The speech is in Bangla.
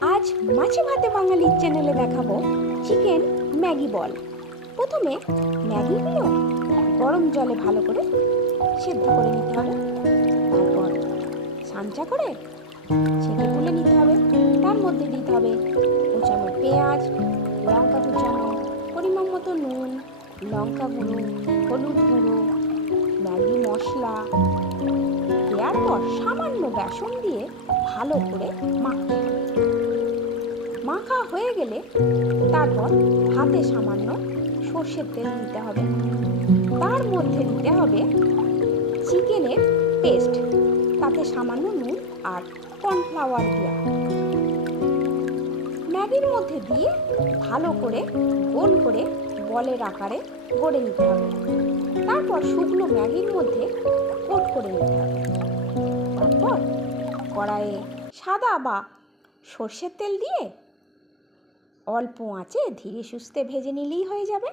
আজ মাছে ভাতে বাঙালির চ্যানেলে দেখাবো চিকেন ম্যাগি বল। প্রথমে ম্যাগিগুলো গরম জলে ভালো করে সেদ্ধ করে নিতে হবে। তারপর সানচা করে ছেঁকে তুলে নিতে হবে। তার মধ্যে দিতে হবে কুচানো পেঁয়াজ, লঙ্কা কুচানো, পরিমাণ মতো নুন, লঙ্কা গুঁড়ো, হলুদ গুঁড়ো, ম্যাগি মশলা দেওয়ার পর সামান্য বেসন দিয়ে ভালো করে মাখতে হবে। মাখা হয়ে গেলে তারপর হাতে সামান্য সর্ষের তেল দিতে হবে। তার মধ্যে দিতে হবে চিকেনের পেস্ট, তাতে সামান্য নুন আর কর্নফ্লাওয়ার দেওয়া। ম্যাগির মধ্যে দিয়ে ভালো করে গোল করে বলের আকারে গড়ে নিতে হবে। তারপর শুকনো ম্যাগির মধ্যে কোট করে নিতে হবে। তারপর কড়াইয়ে সাদা বা সর্ষের তেল দিয়ে অল্প আঁচে ধীরে সুস্থে ভেজে নিলেই হয়ে যাবে।